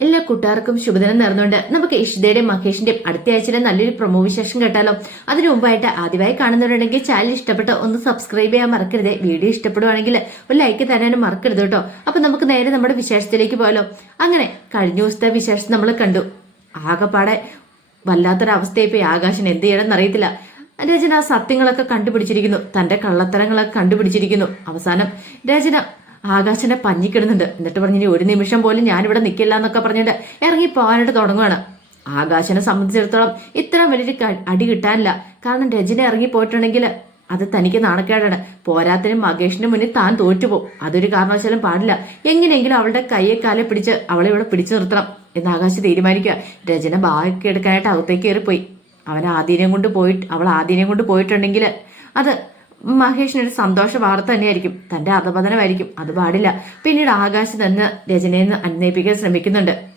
എല്ലാ കൂട്ടുകാർക്കും ശുഭദിനം നേർന്നുകൊണ്ട് നമുക്ക് ഇഷിതയുടെയും മഹേഷിന്റെയും അടുത്ത ആഴ്ചയിലെ നല്ലൊരു പ്രൊമോ വിശേഷം കേട്ടാലോ. അതിനു മുമ്പായിട്ട് ആദ്യമായി കാണുന്നവരുണ്ടെങ്കിൽ ചാനൽ ഇഷ്ടപ്പെട്ടോ ഒന്ന് സബ്സ്ക്രൈബ് ചെയ്യാൻ മറക്കരുത്. വീഡിയോ ഇഷ്ടപ്പെടുവാണെങ്കിൽ ഒരു ലൈക്ക് തരാനും മറക്കരുത് കേട്ടോ. അപ്പൊ നമുക്ക് നേരെ നമ്മുടെ വിശേഷത്തിലേക്ക് പോയാലോ. അങ്ങനെ കഴിഞ്ഞ ദിവസത്തെ വിശേഷം നമ്മൾ കണ്ടു. ആകെപ്പാടെ വല്ലാത്തൊരവസ്ഥയായി പോയി ആകാശൻ എന്ത് ചെയ്യണമെന്ന് അറിയത്തില്ല. രചന സത്യങ്ങളൊക്കെ കണ്ടുപിടിച്ചിരിക്കുന്നു. തന്റെ കള്ളത്തരങ്ങളൊക്കെ കണ്ടുപിടിച്ചിരിക്കുന്നു. അവസാനം രചന ആകാശനെ പഞ്ഞിക്കിടുന്നുണ്ട് എന്നിട്ട് പറഞ്ഞു "ഇനി ഒരു നിമിഷം പോലും ഞാനിവിടെ നിൽക്കില്ല എന്നൊക്കെ പറഞ്ഞിട്ട് ഇറങ്ങി പോകാനായിട്ട് തുടങ്ങുകയാണ് ആകാശനെ സംബന്ധിച്ചിടത്തോളം ഇത്ര വലിയൊരു അടി കിട്ടാനില്ല. കാരണം രജന ഇറങ്ങി പോയിട്ടുണ്ടെങ്കിൽ അത് തനിക്ക് നാണക്കേടാണ്. പോരാത്തിനും മകേഷിന് മുന്നിൽ താൻ തോറ്റുപോകും. അതൊരു കാരണവശാലും പാടില്ല. എങ്ങനെയെങ്കിലും അവളുടെ കയ്യെ കാലെ പിടിച്ച് അവളെ ഇവിടെ പിടിച്ചു നിർത്തണം എന്ന് ആകാശ് തീരുമാനിക്കുക. രചന ബാക്കി എടുക്കാനായിട്ട് അകത്തേക്ക് കയറിപ്പോയി. അവൻ ആദീനം കൊണ്ട് പോയിട്ട് അവൾ ആദീനം കൊണ്ട് പോയിട്ടുണ്ടെങ്കിൽ അത് മഹേഷിനൊരു സന്തോഷ വാർത്ത തന്നെയായിരിക്കും. തന്റെ അധപതനമായിരിക്കും. അത് പാടില്ല. പിന്നീട് ആകാശ് തന്നെ രചനയെ അന്വയിപ്പിക്കാൻ ശ്രമിക്കുന്നുണ്ട്.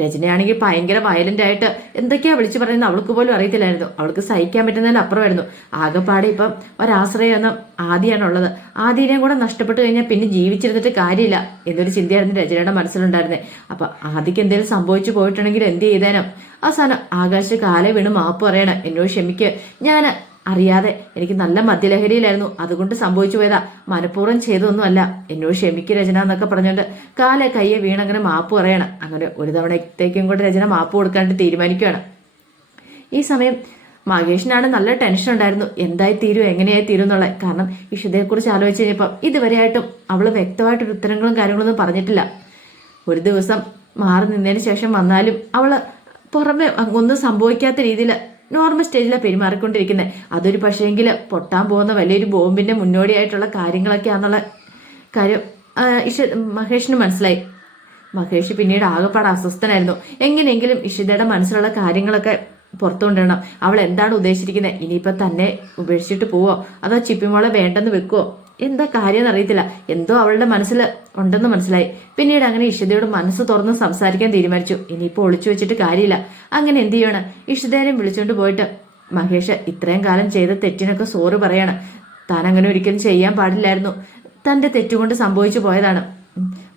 രചനയാണെങ്കിൽ ഭയങ്കര വയലന്റ് ആയിട്ട് എന്തൊക്കെയാ വിളിച്ചു പറയുന്നത് അവൾക്ക് പോലും അറിയത്തില്ലായിരുന്നു. അവൾക്ക് സഹിക്കാൻ പറ്റുന്നതിന് അപ്പുറമായിരുന്നു. ആകെപ്പാടെ ഇപ്പം ഒരാശ്രയം ആദിയാണുള്ളത്. ആദ്യനെയും കൂടെ നഷ്ടപ്പെട്ടു കഴിഞ്ഞാൽ പിന്നെ ജീവിച്ചിരുന്നിട്ട് കാര്യമില്ല എന്നൊരു ചിന്തയായിരുന്നു രചനയുടെ മനസ്സിലുണ്ടായിരുന്നത് അപ്പൊ ആദിക്ക് എന്തെങ്കിലും സംഭവിച്ചു പോയിട്ടുണ്ടെങ്കിൽ എന്ത് ചെയ്തേനോ? അവസാനം ആകാശ് കാലെ വീണ് മാപ്പ് പറയണം. എന്നോട് ക്ഷമിക്ക്. ഞാൻ അറിയാതെ എനിക്ക് നല്ല മദ്യലഹരിയിലായിരുന്നു. അതുകൊണ്ട് സംഭവിച്ചു പോയതാ. മനഃപൂർവം ചെയ്തൊന്നുമല്ല എന്നോട് ക്ഷമിക്ക് രചന എന്നൊക്കെ പറഞ്ഞുകൊണ്ട് കാലെ കയ്യെ വീണങ്ങനെ മാപ്പ് പറയണം. അങ്ങനെ ഒരു തവണത്തേക്കും കൂടെ രചന മാപ്പ് കൊടുക്കാണ്ട് തീരുമാനിക്കുകയാണ്. ഈ സമയം മഹേഷിനാണ് നല്ല ടെൻഷൻ ഉണ്ടായിരുന്നു. എന്തായി തീരും എങ്ങനെയായി തീരും എന്നുള്ളത്. കാരണം ഇഷിതയെക്കുറിച്ച് ആലോചിച്ച് കഴിഞ്ഞപ്പം ഇതുവരെയായിട്ടും അവൾ വ്യക്തമായിട്ടൊരു ഉത്തരങ്ങളും കാര്യങ്ങളൊന്നും പറഞ്ഞിട്ടില്ല. ഒരു ദിവസം മാറി നിന്നതിന് ശേഷം വന്നാലും അവൾ പുറമെ ഒന്നും സംഭവിക്കാത്ത രീതിയിൽ നോർമൽ സ്റ്റേജിലാണ് പെരുമാറിക്കൊണ്ടിരിക്കുന്നത് അതൊരു പക്ഷേങ്കിൽ പൊട്ടാൻ പോകുന്ന വലിയൊരു ബോംബിന്റെ മുന്നോടിയായിട്ടുള്ള കാര്യങ്ങളൊക്കെയാണെന്നുള്ള കാര്യം ഇഷ മഹേഷിന് മനസ്സിലായി. മഹേഷ് പിന്നീട് ആകെപ്പാട് അസ്വസ്ഥനായിരുന്നു. എങ്ങനെയെങ്കിലും ഇഷിതയുടെ മനസ്സിലുള്ള കാര്യങ്ങളൊക്കെ പുറത്തു കൊണ്ടുവരണം അവൾ എന്താണ് ഉദ്ദേശിച്ചിരിക്കുന്നത് ഇനിയിപ്പോൾ തന്നെ ഉപേക്ഷിച്ചിട്ട് പോവോ? അതോ ചിപ്പിമോളെ വേണ്ടെന്ന് വെക്കുവോ? എന്താ കാര്യം അറിയത്തില്ല. എന്തോ അവളുടെ മനസ്സിൽ ഉണ്ടെന്ന് മനസ്സിലായി. പിന്നീട് അങ്ങനെ ഇഷിതയോട് മനസ്സ് തുറന്ന് സംസാരിക്കാൻ തീരുമാനിച്ചു. ഇനിയിപ്പോ ഒളിച്ചു വെച്ചിട്ട് കാര്യമില്ല. അങ്ങനെ എന്ത് ചെയ്യണം? ഇഷിതേനെയും വിളിച്ചുകൊണ്ട് പോയിട്ട് മഹേഷ് ഇത്രയും കാലം ചെയ്ത തെറ്റിനൊക്കെ സോറ് പറയാണ്. താൻ അങ്ങനെ ഒരിക്കലും ചെയ്യാൻ പാടില്ലായിരുന്നു. തന്റെ തെറ്റുകൊണ്ട് സംഭവിച്ചു പോയതാണ്.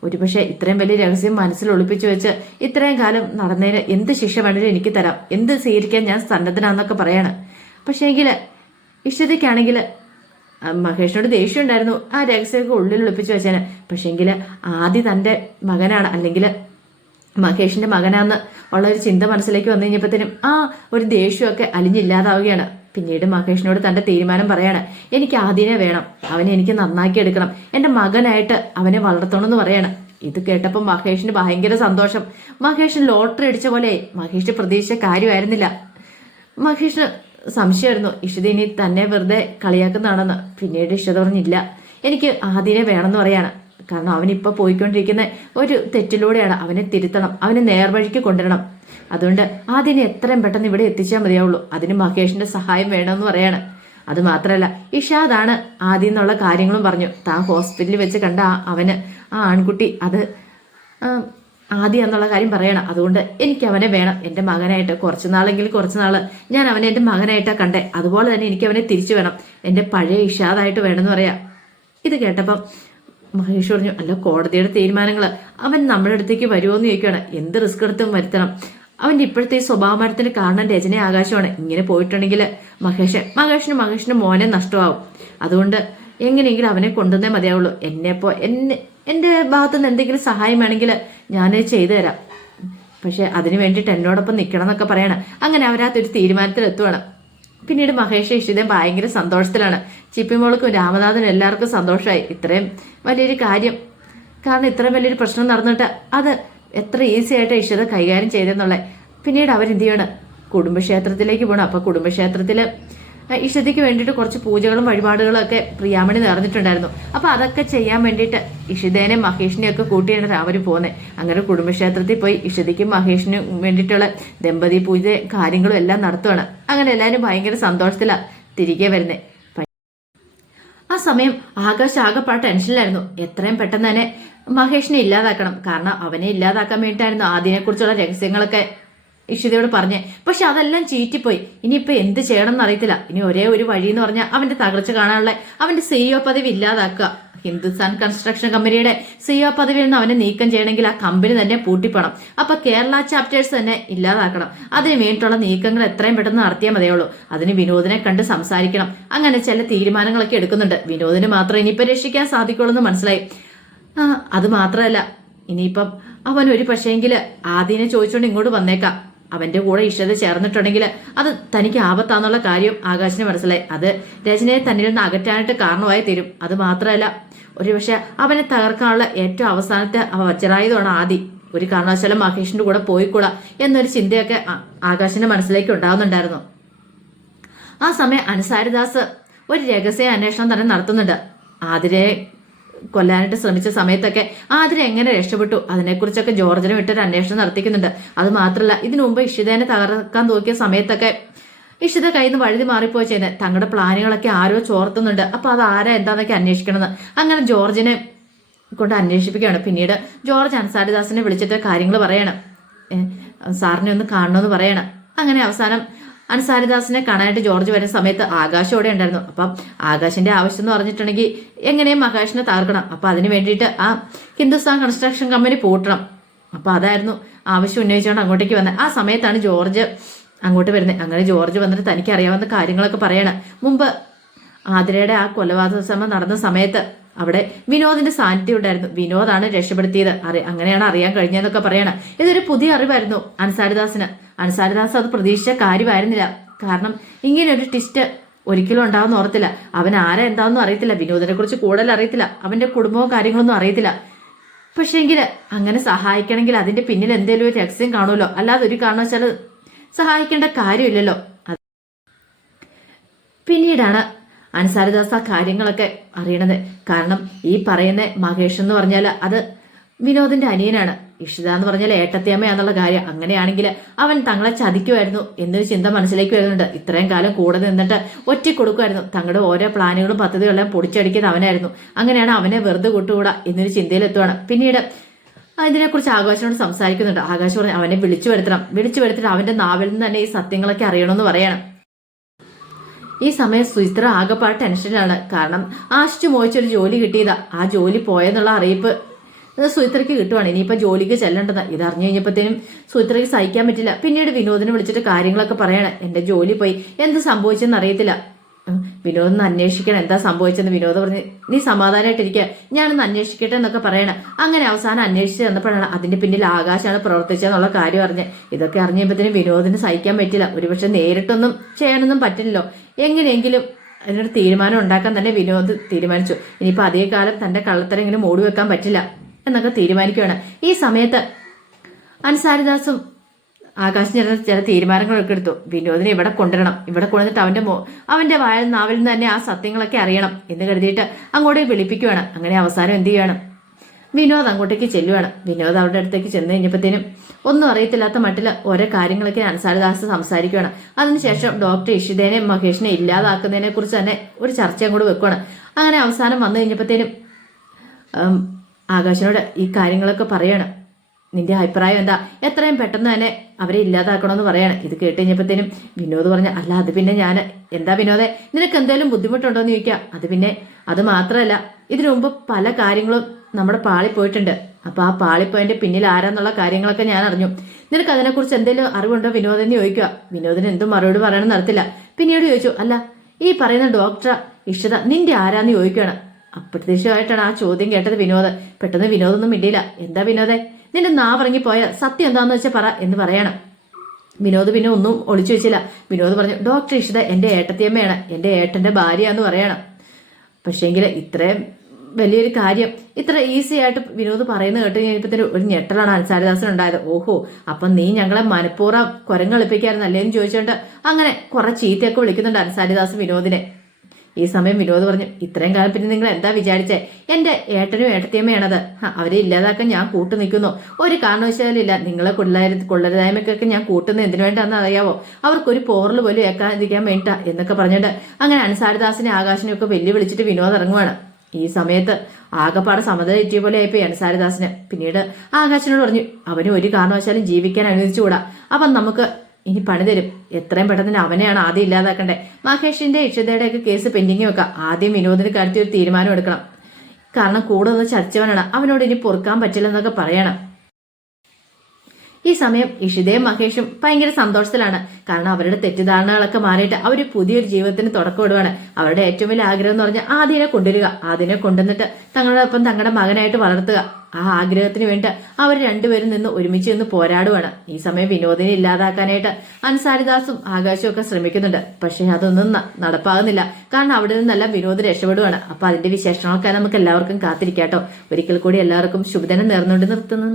ഒരുപക്ഷെ ഇത്രയും വലിയ രഹസ്യം മനസ്സിൽ ഒളിപ്പിച്ചു വെച്ച് ഇത്രയും കാലം നടന്നതിന് എന്ത് ശിക്ഷ വേണമെങ്കിലും എനിക്ക് തരാം. എന്ത് സ്വീകരിക്കാൻ ഞാൻ സന്നദ്ധനാന്നൊക്കെ പറയാണ്. പക്ഷേ എങ്കിൽ ഇഷ്ടതയ്ക്കാണെങ്കിൽ മഹേഷിനോട് ദേഷ്യം ഉണ്ടായിരുന്നു. ആ രഹസ്യമൊക്കെ ഉള്ളിൽ ഒളിപ്പിച്ചു വെച്ചേന്. പക്ഷേങ്കിൽ ആദ്യ തന്റെ മകനാണ് അല്ലെങ്കിൽ മഹേഷിന്റെ മകനാന്ന് ഉള്ള ഒരു ചിന്ത മനസ്സിലേക്ക് വന്നു കഴിഞ്ഞപ്പോഴത്തേനും ആ ഒരു ദേഷ്യമൊക്കെ അലിഞ്ഞില്ലാതാവുകയാണ്. പിന്നീട് മഹേഷിനോട് തന്റെ തീരുമാനം പറയാണ് എനിക്ക് ആദ്യനെ വേണം. അവനെ എനിക്ക് നന്നാക്കി എടുക്കണം. എന്റെ മകനായിട്ട് അവനെ വളർത്തണമെന്ന് പറയാണ്. ഇത് കേട്ടപ്പോൾ മഹേഷിന് ഭയങ്കര സന്തോഷം. മഹേഷിന് ലോട്ടറി അടിച്ച പോലെ മഹേഷ് പ്രതീക്ഷിച്ച കാര്യമായിരുന്നില്ല. മഹേഷിന് സംശയമായിരുന്നു. ഇഷിത ഇനി തന്നെ വെറുതെ കളിയാക്കുന്നതാണെന്ന്. പിന്നീട് ഇഷിത പറഞ്ഞില്ല. എനിക്ക് ആദ്യനെ വേണമെന്ന് പറയാണ്. കാരണം അവനിപ്പോൾ പോയിക്കൊണ്ടിരിക്കുന്ന ഒരു തെറ്റിലൂടെയാണ് അവനെ തിരുത്തണം. അവനെ നേർവഴിക്ക് കൊണ്ടുവരണം. അതുകൊണ്ട് ആദ്യനെ എത്രയും പെട്ടെന്ന് ഇവിടെ എത്തിച്ചാൽ മതിയാവുള്ളൂ. അതിന് മഹേഷിന്റെ സഹായം വേണമെന്ന് പറയാണ്. അത് മാത്രമല്ല ഇഷാദാണ് ആദ്യം എന്നുള്ള കാര്യങ്ങളും പറഞ്ഞു. താൻ ഹോസ്പിറ്റലിൽ വെച്ച് കണ്ട അവന് ആ ആൺകുട്ടി അത് ആദ്യം എന്നുള്ള കാര്യം പറയണം. അതുകൊണ്ട് എനിക്ക് അവനെ വേണം. എന്റെ മകനായിട്ട് കുറച്ച് നാളെങ്കിൽ കുറച്ച് നാൾ ഞാൻ അവനെ എന്റെ മകനായിട്ടാ കണ്ടേ. അതുപോലെ തന്നെ എനിക്ക് അവനെ തിരിച്ചു വേണം. എന്റെ പഴയ ഇഷാദായിട്ട് വേണമെന്ന് പറയാ. ഇത് കേട്ടപ്പം മഹേഷ് പറഞ്ഞു അല്ല കോടതിയുടെ തീരുമാനങ്ങൾ അവൻ നമ്മുടെ അടുത്തേക്ക് വരുമോ എന്ന് ചോദിക്കുകയാണ് എന്ത് റിസ്ക് എടുത്തും വരുത്തണം. അവന്റെ ഇപ്പോഴത്തെ ഈ സ്വഭാവമരത്തിന് കാരണം രചന ആകാശമാണ്. ഇങ്ങനെ പോയിട്ടുണ്ടെങ്കിൽ മഹേഷൻ മഹേഷിന് മഹേഷിന് മോനെ നഷ്ടമാവും. അതുകൊണ്ട് എങ്ങനെയെങ്കിലും അവനെ കൊണ്ടുവന്നേ മതിയാവുള്ളൂ. എന്നെപ്പോ എന്നെ എന്റെ ഭാഗത്തുനിന്ന് എന്തെങ്കിലും സഹായം വേണമെങ്കിൽ ഞാൻ ചെയ്തു തരാം. പക്ഷെ അതിന് വേണ്ടിയിട്ട് എന്നോടൊപ്പം നിൽക്കണം എന്നൊക്കെ പറയണം. അങ്ങനെ അവരകത്തൊരു തീരുമാനത്തിൽ എത്തുവാണ്. പിന്നീട് മഹേഷ് ഇഷിതം ഭയങ്കര സന്തോഷത്തിലാണ്. ചിപ്പിമോൾക്കും രാമനാഥനും എല്ലാവർക്കും സന്തോഷമായി ഇത്രയും വലിയൊരു കാര്യം. കാരണം ഇത്രയും വലിയൊരു പ്രശ്നം നടന്നിട്ട് അത് എത്ര ഈസി ആയിട്ട് ഇഷിത കൈകാര്യം ചെയ്തെന്നുള്ളത്. പിന്നീട് അവരെന്ത് ചെയ്യണം? കുടുംബക്ഷേത്രത്തിലേക്ക് പോകണം അപ്പൊ കുടുംബക്ഷേത്രത്തിൽ ഇഷിതയ്ക്ക് വേണ്ടിയിട്ട് കുറച്ച് പൂജകളും വഴിപാടുകളും ഒക്കെ പ്രിയാമണി നേർന്നിട്ടുണ്ടായിരുന്നു അപ്പൊ അതൊക്കെ ചെയ്യാൻ വേണ്ടിയിട്ട് ഇഷിതേനെ മഹേഷിനെയും ഒക്കെ കൂട്ടിയാണ് അവർ പോകുന്നത് അങ്ങനെ കുടുംബക്ഷേത്രത്തിൽ പോയി ഇഷിതയ്ക്കും മഹേഷിനും വേണ്ടിയിട്ടുള്ള ദമ്പതി പൂജ കാര്യങ്ങളും എല്ലാം നടത്തുവാണ്. അങ്ങനെ എല്ലാവരും ഭയങ്കര സന്തോഷത്തിലാണ് തിരികെ വരുന്നത് ആ സമയം ആകാശ് ആകെപ്പാട് ടെൻഷനിലായിരുന്നു. എത്രയും പെട്ടെന്ന് തന്നെ മഹേഷിനെ ഇല്ലാതാക്കണം. കാരണം അവനെ ഇല്ലാതാക്കാൻ വേണ്ടിയിട്ടായിരുന്നു ആദ്യനെ കുറിച്ചുള്ള രഹസ്യങ്ങളൊക്കെ ഇഷിതയോട് പറഞ്ഞേ പക്ഷെ അതെല്ലാം ചീറ്റിപ്പോയി. ഇനിയിപ്പോ എന്ത് ചെയ്യണം എന്ന് അറിയത്തില്ല ഇനി ഒരേ ഒരു വഴി എന്ന് പറഞ്ഞാൽ അവന്റെ തകർച്ച കാണാനുള്ള അവന്റെ സിഇഒ പദവി ഇല്ലാതാക്കുക. ഹിന്ദുസ്ഥാൻ കൺസ്ട്രക്ഷൻ കമ്പനിയുടെ സിഇഒ പദവിയിൽ നിന്ന് അവനെ നീക്കം ചെയ്യണമെങ്കിൽ ആ കമ്പനി തന്നെ പൂട്ടിപ്പണം. അപ്പൊ കേരള ചാപ്റ്റേഴ്സ് തന്നെ ഇല്ലാതാക്കണം. അതിന് വേണ്ടിയിട്ടുള്ള നീക്കങ്ങൾ എത്രയും പെട്ടെന്ന് നടത്തിയാൽ മതിയുള്ളൂ അതിന് വിനോദിനെ കണ്ട് സംസാരിക്കണം. അങ്ങനെ ചില തീരുമാനങ്ങളൊക്കെ എടുക്കുന്നുണ്ട്. വിനോദിന് മാത്രം ഇനിയിപ്പോ രക്ഷിക്കാൻ സാധിക്കുള്ളൂ എന്ന് മനസ്സിലായി. അത് മാത്രമല്ല ഇനിയിപ്പം അവൻ ഒരു പക്ഷേങ്കിൽ ആദ്യനെ ചോദിച്ചുകൊണ്ട് ഇങ്ങോട്ട് വന്നേക്കാം. അവന്റെ കൂടെ ഇഷ്ടത ചേർന്നിട്ടുണ്ടെങ്കിൽ അത് തനിക്ക് ആപത്താന്നുള്ള കാര്യം ആകാശിന് മനസ്സിലായി. അത് രചനയെ തന്നിൽ നിന്ന് അകറ്റാനായിട്ട് കാരണമായി തീരും. അത് മാത്രമല്ല ഒരുപക്ഷെ അവനെ തകർക്കാനുള്ള ഏറ്റവും അവസാനത്തെ വച്ചറായതുമാണ് ആദി. ഒരു കാരണവശാലും മഹേഷിന്റെ കൂടെ പോയിക്കൂടാ എന്നൊരു ചിന്തയൊക്കെ ആകാശിന്റെ മനസ്സിലേക്ക് ഉണ്ടാവുന്നുണ്ടായിരുന്നു. ആ സമയം അനുസാരിദാസ് ഒരു രഹസ്യ അന്വേഷണം തന്നെ നടത്തുന്നുണ്ട്. ആതിരയെ കൊല്ലാനായിട്ട് ശ്രമിച്ച സമയത്തൊക്കെ ആതിര എങ്ങനെ രക്ഷപ്പെട്ടു? അതിനെക്കുറിച്ചൊക്കെ ജോർജിന് വിട്ടൊരു അന്വേഷണം നടത്തിക്കുന്നുണ്ട്. അത് മാത്രമല്ല ഇതിനു മുമ്പ് ഇഷിതേനെ തകർക്കാൻ നോക്കിയ സമയത്തൊക്കെ ഇഷിത കയ്യിൽ നിന്ന് വഴുതി മാറിപ്പോയി ചെയ്യുന്നത് തങ്ങളുടെ പ്ലാനുകളൊക്കെ ആരോ ചോർത്തുന്നുണ്ട്. അപ്പൊ അത് ആരാ എന്താന്നൊക്കെ അന്വേഷിക്കണമെന്ന് അങ്ങനെ ജോർജിനെ കൊണ്ട് അന്വേഷിപ്പിക്കുകയാണ്. പിന്നീട് ജോർജ് അൻസാരിദാസിനെ വിളിച്ചിട്ട് കാര്യങ്ങൾ പറയണം. സാറിനെ ഒന്ന് കാണണമെന്ന് പറയണം. അങ്ങനെ അവസാനം അൻസാരിദാസിനെ കാണാനായിട്ട് ജോർജ് വരുന്ന സമയത്ത് ആകാശം അവിടെ ഉണ്ടായിരുന്നു. അപ്പം ആകാശിന്റെ ആവശ്യം എന്ന് പറഞ്ഞിട്ടുണ്ടെങ്കിൽ എങ്ങനെയും മഹേഷിനെ തകർക്കണം. അപ്പൊ അതിന് വേണ്ടിയിട്ട് ആ ഹിന്ദുസ്ഥാൻ കൺസ്ട്രക്ഷൻ കമ്പനി പൂട്ടണം. അപ്പൊ അതായിരുന്നു ആവശ്യം ഉന്നയിച്ചുകൊണ്ട് അങ്ങോട്ടേക്ക് വന്നത് ആ സമയത്താണ് ജോർജ് അങ്ങോട്ട് വരുന്നത് അങ്ങനെ ജോർജ് വന്നിട്ട് തനിക്ക് അറിയാവുന്ന കാര്യങ്ങളൊക്കെ പറയണം. മുമ്പ് ആതിരയുടെ ആ കൊലപാതക ശ്രമം നടന്ന സമയത്ത് അവിടെ വിനോദിന്റെ സാന്നിധ്യം ഉണ്ടായിരുന്നു. വിനോദാണ് രക്ഷപ്പെടുത്തിയത്. അറി അങ്ങനെയാണ് അറിയാൻ കഴിഞ്ഞതെന്നൊക്കെ പറയണം. ഇതൊരു പുതിയ അറിവായിരുന്നു അൻസാരിദാസിന്. അൻസാരിദാസ് അത് പ്രതീക്ഷിച്ച കാര്യമായിരുന്നില്ല. കാരണം ഇങ്ങനെ ഒരു ട്വിസ്റ്റ് ഒരിക്കലും ഉണ്ടാവുന്ന ഓർത്തില്ല. അവൻ ആരാ എന്താണെന്നും അറിയത്തില്ല. വിനോദിനെ കുറിച്ച് കൂടുതൽ അറിയത്തില്ല. അവന്റെ കുടുംബവും കാര്യങ്ങളൊന്നും അറിയത്തില്ല. പക്ഷേങ്കിൽ അങ്ങനെ സഹായിക്കണമെങ്കിൽ അതിന്റെ പിന്നിൽ എന്തെങ്കിലും ഒരു രഹസ്യം കാണുമല്ലോ. അല്ലാതെ ഒരു കാരണവശാൽ സഹായിക്കേണ്ട കാര്യമില്ലല്ലോ. പിന്നീടാണ് അൻസാരിദാസ് ആ കാര്യങ്ങളൊക്കെ അറിയണത്. കാരണം ഈ പറയുന്ന മഹേഷ് എന്ന് പറഞ്ഞാൽ അത് വിനോദിന്റെ അനിയനാണ്. ഇഷിത എന്ന് പറഞ്ഞാൽ ഏട്ടത്തിയമ്മയാന്നുള്ള കാര്യം. അങ്ങനെയാണെങ്കിൽ അവൻ തങ്ങളെ ചതിക്കുമായിരുന്നു എന്നൊരു ചിന്ത മനസ്സിലേക്ക് വരുന്നുണ്ട്. ഇത്രയും കാലം കൂടെ നിന്നിട്ട് ഒറ്റ കൊടുക്കുമായിരുന്നു. തങ്ങളുടെ ഓരോ പ്ലാനുകളും പദ്ധതികളും എല്ലാം പൊടിച്ചടിക്കുന്നത് അവനായിരുന്നു. അങ്ങനെയാണ് അവനെ വെറുതെ കൂട്ടുകൂടാ എന്നൊരു ചിന്തയിലെത്തുവാണ്. പിന്നീട് ഇതിനെക്കുറിച്ച് ആകാശനോട് സംസാരിക്കുന്നുണ്ട്. ആകാശ് പറഞ്ഞു അവനെ വിളിച്ചു വരുത്തണം. വിളിച്ചു വരുത്തിട്ട് അവന്റെ നാവിൽ നിന്ന് തന്നെ ഈ സത്യങ്ങളൊക്കെ അറിയണമെന്ന് പറയണം. ഈ സമയം സുചിത്ര ആകെപ്പാട് ടെൻഷനിലാണ്. കാരണം ആശിച്ചു മോഹിച്ചൊരു ജോലി കിട്ടിയതാ. ആ ജോലി പോയെന്നുള്ള അറിയിപ്പ് സുചിത്രയ്ക്ക് കിട്ടുവാണ്. ഇനിയിപ്പോൾ ജോലിക്ക് ചെല്ലേണ്ടത് ഇത് അറിഞ്ഞു കഴിഞ്ഞപ്പോഴത്തേനും സുചിത്രയ്ക്ക് സഹിക്കാൻ പറ്റില്ല. പിന്നീട് വിനോദിനെ വിളിച്ചിട്ട് കാര്യങ്ങളൊക്കെ പറയണം. എന്റെ ജോലി പോയി. എന്ത് സംഭവിച്ചെന്ന് അറിയത്തില്ല. ഉം, വിനോദിന് അന്വേഷിക്കണം. എന്താ സംഭവിച്ചെന്ന് വിനോദ് പറഞ്ഞ് നീ സമാധാനമായിട്ടിരിക്കുക ഞാനൊന്ന് അന്വേഷിക്കട്ടെ എന്നൊക്കെ പറയണം. അങ്ങനെ അവസാനം അന്വേഷിച്ച് തന്നപ്പോഴാണ് അതിന്റെ പിന്നിൽ ആകാശമാണ് പ്രവർത്തിച്ചതെന്നുള്ള കാര്യം അറിഞ്ഞ്. ഇതൊക്കെ അറിഞ്ഞപ്പോഴത്തേനും വിനോദിന് സഹിക്കാൻ പറ്റില്ല. ഒരുപക്ഷെ നേരിട്ടൊന്നും ചെയ്യാനൊന്നും പറ്റില്ലല്ലോ. എങ്ങനെയെങ്കിലും അതിനൊരു തീരുമാനം ഉണ്ടാക്കാൻ തന്നെ വിനോദ് തീരുമാനിച്ചു. ഇനിയിപ്പോൾ അതേ കാലം തന്റെ കള്ളത്തരം ഇങ്ങനെ മൂടി വെക്കാൻ പറ്റില്ല എന്നൊക്കെ തീരുമാനിക്കുകയാണ്. ഈ സമയത്ത് അൻസാരിദാസും ആകാശ് ചില ചില തീരുമാനങ്ങളൊക്കെ എടുത്തു. വിനോദിനെ ഇവിടെ കൊണ്ടുവരണം. ഇവിടെ കൊണ്ടുവന്നിട്ട് അവന്റെ അവന്റെ വായ നാവിൽ നിന്ന് തന്നെ ആ സത്യങ്ങളൊക്കെ അറിയണം എന്ന് കരുതിയിട്ട് അങ്ങോട്ടേക്ക് വിളിപ്പിക്കുകയാണ് അങ്ങനെ അവസാനം എന്ത് ചെയ്യുകയാണ് വിനോദ് അങ്ങോട്ടേക്ക് ചെല്ലുവാണ്. വിനോദ് അവരുടെ അടുത്തേക്ക് ചെന്ന് കഴിഞ്ഞപ്പോഴത്തേനും ഒന്നും അറിയത്തില്ലാത്ത മട്ടിൽ ഓരോ കാര്യങ്ങളൊക്കെ അൻസാരദാസ് സംസാരിക്കുകയാണ് അതിനുശേഷം ഡോക്ടർ ഇഷിതേനെ മഹേഷിനെ ഇല്ലാതാക്കുന്നതിനെ കുറിച്ച് തന്നെ ഒരു ചർച്ച അങ്ങോട്ട് വെക്കുകയാണ് അങ്ങനെ അവസാനം വന്നു കഴിഞ്ഞപ്പോഴത്തേനും ആകാശിനോട് ഈ കാര്യങ്ങളൊക്കെ പറയാണ്. നിന്റെ അഭിപ്രായം എന്താ? എത്രയും പെട്ടെന്ന് തന്നെ അവരെ ഇല്ലാതാക്കണമെന്ന് പറയാണ്. ഇത് കേട്ട് കഴിഞ്ഞപ്പോഴത്തേനും വിനോദ് പറഞ്ഞ അല്ല അത് പിന്നെ ഞാൻ എന്താ വിനോദെ? നിനക്ക് എന്തെങ്കിലും ബുദ്ധിമുട്ടുണ്ടോ എന്ന് ചോദിക്കാം. അത് പിന്നെ അത് മാത്രമല്ല ഇതിനു മുമ്പ് പല കാര്യങ്ങളും നമ്മുടെ പാളി പോയിട്ടുണ്ട്. അപ്പൊ ആ പാളിപ്പോയതിന്റെ പിന്നിൽ ആരാന്നുള്ള കാര്യങ്ങളൊക്കെ ഞാൻ അറിഞ്ഞു. നിനക്ക് അതിനെക്കുറിച്ച് എന്തെങ്കിലും അറിവുണ്ടോ വിനോദ് എന്ന് ചോദിക്കുക. വിനോദിന് എന്തും മറുപടി പറയണം നടത്തില്ല പിന്നീട് ചോദിച്ചു അല്ല ഈ പറയുന്ന ഡോക്ടർ ഇഷ്ടത നിന്റെ ആരാന്ന് ചോദിക്കുകയാണ്. അപ്രതീക്ഷിതമായിട്ടാണ് ആ ചോദ്യം കേട്ടത് വിനോദ്. പെട്ടെന്ന് വിനോദൊന്നും മിണ്ടിയില്ല. എന്താ വിനോദെ? നിന്റെ നാവിറങ്ങി പോയ സത്യം എന്താന്ന് വെച്ചാൽ പറ എന്ന് പറയണം. വിനോദ് പിന്നെ ഒന്നും ഒളിച്ചു വെച്ചില്ല. വിനോദ് പറഞ്ഞു ഡോക്ടർ ഇഷിത എന്റെ ഏട്ടത്തിയമ്മയാണ്. എന്റെ ഏട്ടന്റെ ഭാര്യ എന്ന് പറയണം. പക്ഷേങ്കിൽ ഇത്രയും വലിയൊരു കാര്യം ഇത്ര ഈസി ആയിട്ട് വിനോദ് പറയുന്നത് കേട്ട് കഴിഞ്ഞപ്പത്തിന് ഒരു ഞെട്ടലാണ് അൻസാരിദാസൻ ഉണ്ടായത്. ഓഹോ അപ്പൊ നീ ഞങ്ങളെ മനഃപൂർവം കുരങ്ങളിപ്പിക്കായിരുന്നല്ലേ എന്ന് ചോദിച്ചുകൊണ്ട് അങ്ങനെ കുറെ ചീത്തയൊക്കെ വിളിക്കുന്നുണ്ട് അൻസാരിദാസ് വിനോദിനെ. ഈ സമയം വിനോദ് പറഞ്ഞു ഇത്രയും കാലം പിന്നെ നിങ്ങൾ എന്താ വിചാരിച്ചേ? എന്റെ ഏട്ടനും ഏട്ടത്തിയമ്മയാണത്. അവരെ ഇല്ലാതാക്കാൻ ഞാൻ കൂട്ടു നിൽക്കുന്നു. ഒരു കാരണവശാലില്ല നിങ്ങളെ കൊള്ളരുത് കൊള്ളരുതായ്മക്കൊക്കെ ഞാൻ കൂട്ടുന്നത് എന്തിനു വേണ്ടാന്ന് അറിയാവോ? അവർക്കൊരു പോറൽ പോലും ഏക്കാതിരിക്കാൻ വേണ്ട എന്നൊക്കെ പറഞ്ഞിട്ട് അങ്ങനെ അൻസാരിദാസിനെ ആകാശിനെ ഒക്കെ വെല്ലുവിളിച്ചിട്ട് വിനോദ് ഇറങ്ങുവാണ്. ഈ സമയത്ത് ആകപ്പാടെ സമത തെറ്റിയ പോലെ ആയിപ്പോയി അൻസാരിദാസിന്. പിന്നീട് ആകാശിനോട് പറഞ്ഞു അവന് ഒരു കാരണവശാലും ജീവിക്കാൻ അനുവദിച്ചുകൂടാ. അപ്പം നമുക്ക് ഇനി പണി തരും. എത്രയും പെട്ടെന്ന് അവനെയാണ് ആദ്യം ഇല്ലാതാക്കണ്ടേ. മഹേഷിന്റെ ഇഷിതയുടെ ഒക്കെ കേസ് പെൻഡിങ് വെക്കാം. ആദ്യം വിനോദിന് കാര്യത്തിൽ ഒരു തീരുമാനം എടുക്കണം. കാരണം കൂടുതൽ ചർച്ചവനാണ് അവനോട് ഇനി പൊറുക്കാൻ പറ്റില്ലെന്നൊക്കെ പറയണം. ഈ സമയം ഇഷിതയും മഹേഷും ഭയങ്കര സന്തോഷത്തിലാണ്. കാരണം അവരുടെ തെറ്റിദ്ധാരണകളൊക്കെ മാറിയിട്ട് അവർ പുതിയൊരു ജീവിതത്തിന് തുടക്കമിടുവാണ് അവരുടെ ഏറ്റവും വലിയ ആഗ്രഹം എന്ന് പറഞ്ഞാൽ ആദ്യനെ കൊണ്ടുവരിക. ആദ്യനെ കൊണ്ടുവന്നിട്ട് തങ്ങളുടെ ഒപ്പം തങ്ങളുടെ മകനായിട്ട് വളർത്തുക. ആ ആഗ്രഹത്തിന് വേണ്ടി അവർ രണ്ടുപേരും നിന്ന് ഒരുമിച്ച് നിന്ന് പോരാടുവാണ്. ഈ സമയം വിനോദിനെ ഇല്ലാതാക്കാനായിട്ട് അൻസാരിദാസും ആകാശവും ഒക്കെ ശ്രമിക്കുന്നുണ്ട്. പക്ഷെ അതൊന്നും നടപ്പാകുന്നില്ല. കാരണം അവിടെ നിന്നല്ല വിനോദ് രക്ഷപ്പെടുവാണ്. അപ്പൊ അതിന്റെ വിശേഷങ്ങളൊക്കെ നമുക്ക് എല്ലാവർക്കും കാത്തിരിക്കാട്ടോ ഒരിക്കൽ കൂടി എല്ലാവർക്കും ശുഭദിനം നേർന്നുകൊണ്ട് നിർത്തുന്നു.